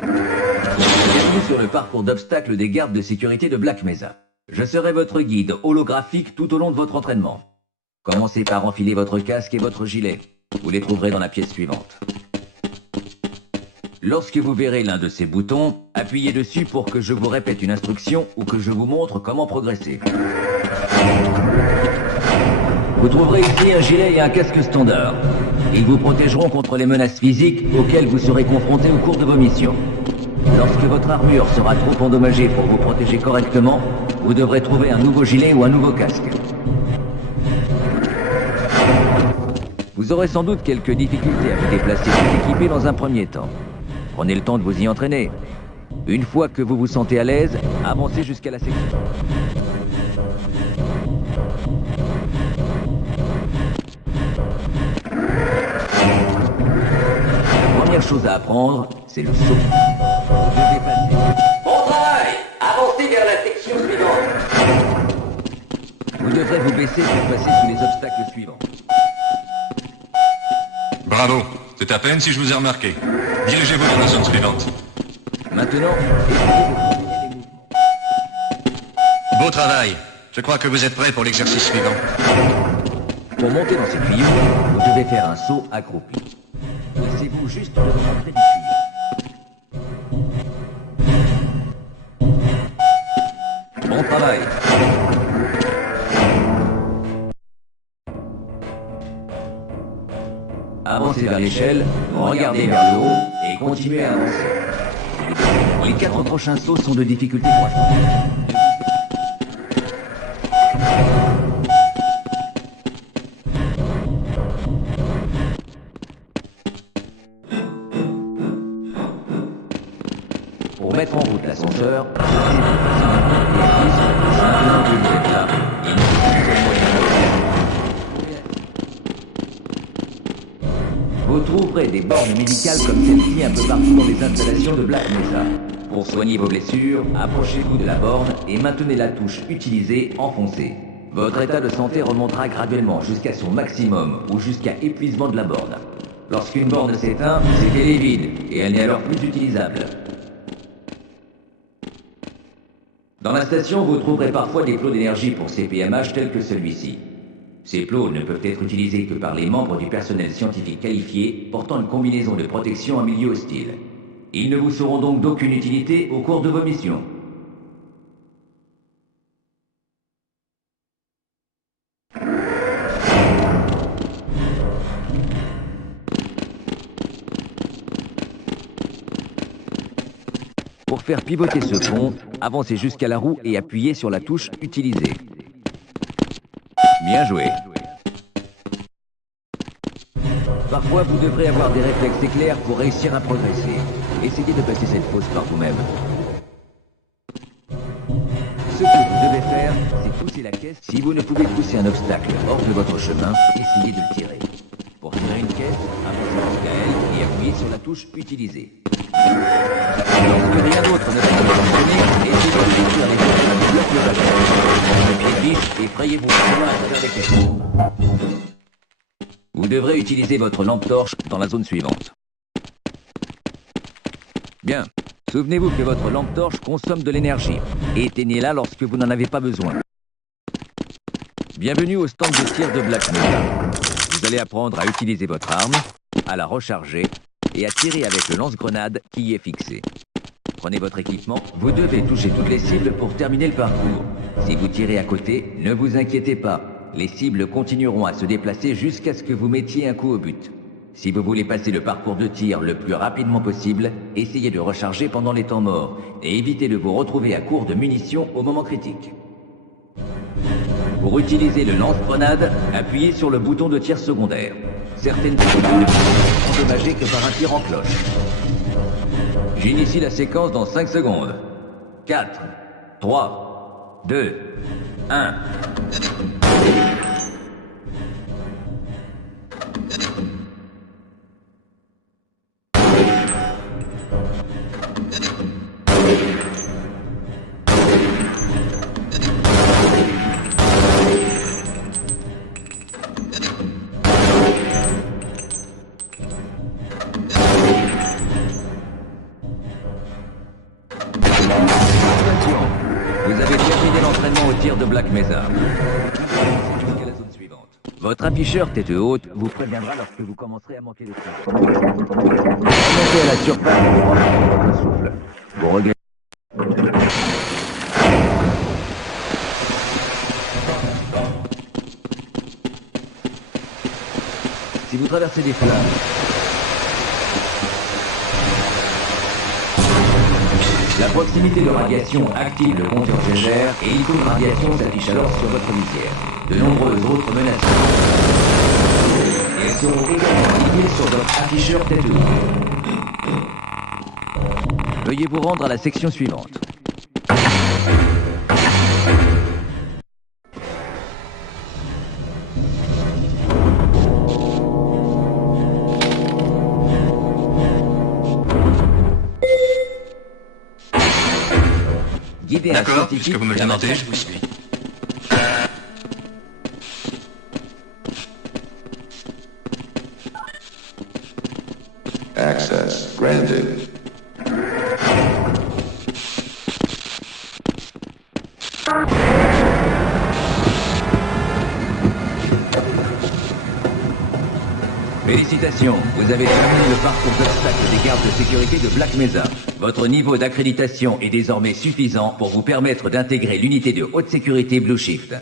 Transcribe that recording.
Bienvenue sur le parcours d'obstacles des gardes de sécurité de Black Mesa. Je serai votre guide holographique tout au long de votre entraînement. Commencez par enfiler votre casque et votre gilet. Vous les trouverez dans la pièce suivante. Lorsque vous verrez l'un de ces boutons, appuyez dessus pour que je vous répète une instruction ou que je vous montre comment progresser. Vous trouverez ici un gilet et un casque standard. Ils vous protégeront contre les menaces physiques auxquelles vous serez confrontés au cours de vos missions. Lorsque votre armure sera trop endommagée pour vous protéger correctement, vous devrez trouver un nouveau gilet ou un nouveau casque. Vous aurez sans doute quelques difficultés à vous déplacer tout équipé dans un premier temps. Prenez le temps de vous y entraîner. Une fois que vous vous sentez à l'aise, avancez jusqu'à la section. La première chose à apprendre, c'est le saut. Vous devez passer. Bon travail! Avancez vers la section suivante. Vous devrez vous baisser pour passer sous les obstacles suivants. Bravo, c'est à peine si je vous ai remarqué. Dirigez-vous dans la zone suivante. Maintenant, essayez de coordonner les mouvements. Beau travail. Je crois que vous êtes prêts pour l'exercice suivant. Pour monter dans ces tuyaux, vous devez faire un saut accroupi. Placez-vous juste devant l'entrée du tuyau. Bon travail. Avancez vers l'échelle, regardez vers le haut et continuez à avancer. Les 4 prochains sauts sont de difficulté croissante. Pour mettre en route l'ascenseur, vous trouverez des bornes médicales comme celle-ci un peu partout dans les installations de Black Mesa. Pour soigner vos blessures, approchez-vous de la borne et maintenez la touche utilisée enfoncée. Votre état de santé remontera graduellement jusqu'à son maximum ou jusqu'à épuisement de la borne. Lorsqu'une borne s'éteint, c'est qu'elle est vide et elle n'est alors plus utilisable. Dans la station, vous trouverez parfois des plots d'énergie pour CPMH tels que celui-ci. Ces plots ne peuvent être utilisés que par les membres du personnel scientifique qualifié portant une combinaison de protection en milieu hostile. Ils ne vous seront donc d'aucune utilité au cours de vos missions. Pour faire pivoter ce pont, avancez jusqu'à la roue et appuyez sur la touche utilisée. Bien joué. Parfois, vous devrez avoir des réflexes éclairs pour réussir à progresser. Essayez de passer cette fosse par vous-même. Ce que vous devez faire, c'est pousser la caisse. Si vous ne pouvez pousser un obstacle hors de votre chemin, essayez de le tirer. Pour tirer une caisse, avancez jusqu'à elle et appuyez sur la touche utilisée. Lorsque rien d'autre ne peut fonctionner, essayez de détruire les caisses qui bloquent le passage. Le pied glisse et frayez-vous à travers les caisses. Vous devrez utiliser votre lampe torche dans la zone suivante. Bien. Souvenez-vous que votre lampe torche consomme de l'énergie. Éteignez-la lorsque vous n'en avez pas besoin. Bienvenue au stand de tir de Black Mesa. Vous allez apprendre à utiliser votre arme, à la recharger et à tirer avec le lance-grenade qui y est fixé. Prenez votre équipement. Vous devez toucher toutes les cibles pour terminer le parcours. Si vous tirez à côté, ne vous inquiétez pas. Les cibles continueront à se déplacer jusqu'à ce que vous mettiez un coup au but. Si vous voulez passer le parcours de tir le plus rapidement possible, essayez de recharger pendant les temps morts et évitez de vous retrouver à court de munitions au moment critique. Pour utiliser le lance-grenade, appuyez sur le bouton de tir secondaire. Certaines cibles ne sont endommagées que par un tir en cloche. J'initie la séquence dans 5 secondes. 4, 3, 2, 1... de Black Mesa. Jusqu'à la zone suivante. Votre afficheur tête haute vous préviendra lorsque vous commencerez à manquer de temps. Remontez à la surface pour reprendre votre souffle. Vous regrettez. Si vous traversez des flammes, la proximité de radiation active le compteur GGR et l'icône radiation s'affiche alors sur votre visière. De nombreuses autres menaces. Et elles seront également indiquées sur votre afficheur tête haute. Veuillez vous rendre à la section suivante. Guidez un D'accord, scientifique puisque vous me le vers la demandez, salle- je vous suis. Access granted. Félicitations, vous avez terminé le parcours d'obstacles des gardes de sécurité de Black Mesa. Votre niveau d'accréditation est désormais suffisant pour vous permettre d'intégrer l'unité de haute sécurité Blue Shift.